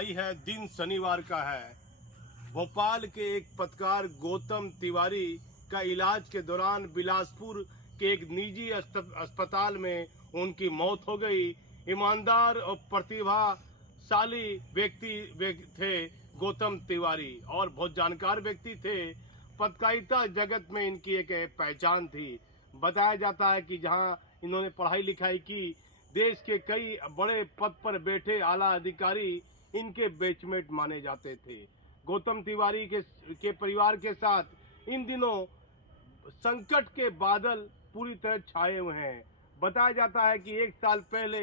आई है, दिन शनिवार का है। भोपाल के एक पत्रकार गौतम तिवारी का इलाज के दौरान बिलासपुर के एक निजी अस्पताल में उनकी मौत हो गई। ईमानदार और प्रतिभाशाली व्यक्ति थे गौतम तिवारी और बहुत जानकार व्यक्ति थे। पत्रकारिता जगत में इनकी एक पहचान थी। बताया जाता है कि जहां इन्होंने पढ़ाई लिखाई की, देश के कई बड़े पद पर बैठे आला अधिकारी इनके बैचमेट माने जाते थे। गौतम तिवारी के परिवार के साथ इन दिनों संकट के बादल पूरी तरह छाए हुए हैं। बताया जाता है कि 1 साल पहले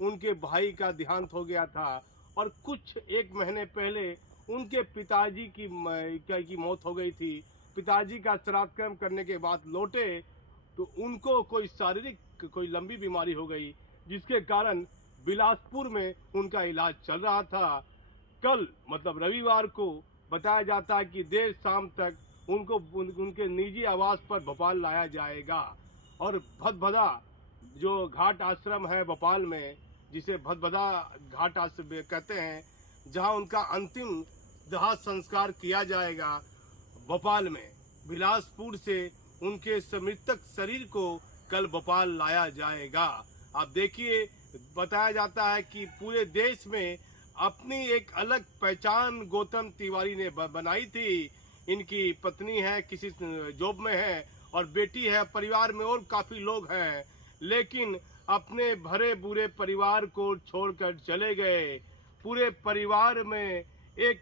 उनके भाई का देहांत हो गया था और कुछ 1 महीने पहले उनके पिताजी की मौत हो गई थी। पिताजी का श्राद्ध कर्म करने के बाद लौटे तो उनको कोई लंबी बीमारी हो गई, जिसके कारण बिलासपुर में उनका इलाज चल रहा था। कल मतलब रविवार को बताया जाता है कि देर शाम तक उनको उनके निजी आवास पर भोपाल लाया जाएगा और भदभदा जो घाट आश्रम है भोपाल में, जिसे भदभदा घाट आश्रम कहते हैं, जहां उनका अंतिम दाह संस्कार किया जाएगा भोपाल में। बिलासपुर से उनके मृतक शरीर को कल भोपाल लाया जाएगा। आप देखिए, बताया जाता है कि पूरे देश में अपनी एक अलग पहचान गौतम तिवारी ने बनाई थी। इनकी पत्नी है, किसी जॉब में है और बेटी है, परिवार में और काफी लोग हैं, लेकिन अपने भरे बुरे परिवार को छोड़कर चले गए। पूरे परिवार में एक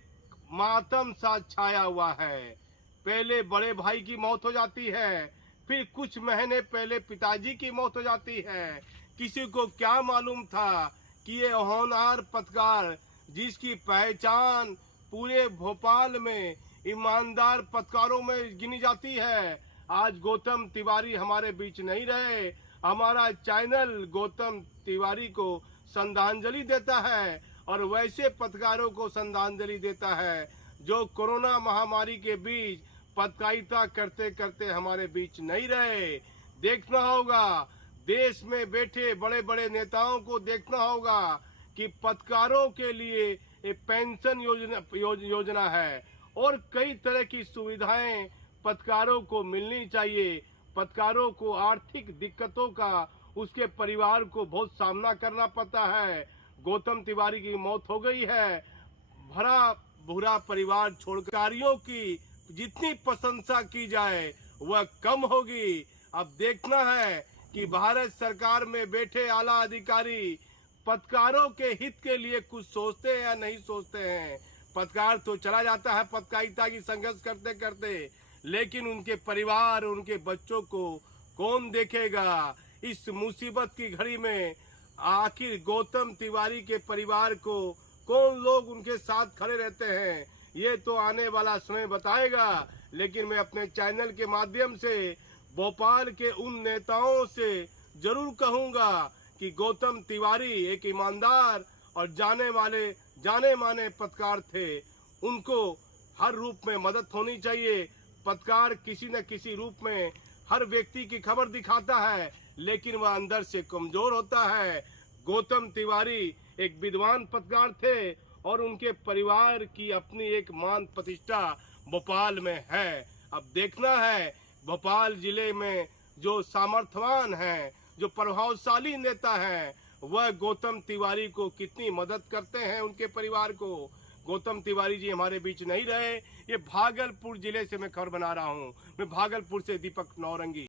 मातम सा छाया हुआ है। पहले बड़े भाई की मौत हो जाती है, फिर कुछ महीने पहले पिताजी की मौत हो जाती है। किसी को क्या मालूम था कि ये होनहार पत्रकार, जिसकी पहचान पूरे भोपाल में ईमानदार पत्रकारों में गिनी जाती है, आज गौतम तिवारी हमारे बीच नहीं रहे। हमारा चैनल गौतम तिवारी को श्रद्धांजलि देता है और वैसे पत्रकारों को श्रद्धांजलि देता है जो कोरोना महामारी के बीच पत्रकारिता करते करते हमारे बीच नहीं रहे। देखना होगा, देश में बैठे बड़े बड़े नेताओं को देखना होगा कि पत्रकारों के लिए एक पेंशन योजना है और कई तरह की सुविधाएं पत्रकारों को मिलनी चाहिए। पत्रकारों को आर्थिक दिक्कतों का उसके परिवार को बहुत सामना करना पड़ता है। गौतम तिवारी की मौत हो गई है, भरा बुरा परिवार छोड़कर कार्यों की जितनी प्रशंसा की जाए वह कम होगी। अब देखना है कि भारत सरकार में बैठे आला अधिकारी पत्रकारों के हित के लिए कुछ सोचते हैं या नहीं सोचते हैं। पत्रकार तो चला जाता है पत्रकारिता की संघर्ष करते करते, लेकिन उनके परिवार, उनके बच्चों को कौन देखेगा? इस मुसीबत की घड़ी में आखिर गौतम तिवारी के परिवार को कौन लोग उनके साथ खड़े रहते हैं, ये तो आने वाला समय बताएगा। लेकिन मैं अपने चैनल के माध्यम से भोपाल के उन नेताओं से जरूर कहूंगा कि गौतम तिवारी एक ईमानदार और जाने माने पत्रकार थे। उनको हर रूप में मदद होनी चाहिए। पत्रकार किसी न किसी रूप में हर व्यक्ति की खबर दिखाता है, लेकिन वह अंदर से कमजोर होता है। गौतम तिवारी एक विद्वान पत्रकार थे और उनके परिवार की अपनी एक मान प्रतिष्ठा भोपाल में है। अब देखना है भोपाल जिले में जो सामर्थ्यवान हैं, जो प्रभावशाली नेता हैं, वह गौतम तिवारी को कितनी मदद करते हैं उनके परिवार को। गौतम तिवारी जी हमारे बीच नहीं रहे। ये भागलपुर जिले से मैं खबर बना रहा हूँ। मैं भागलपुर से दीपक नौरंगी।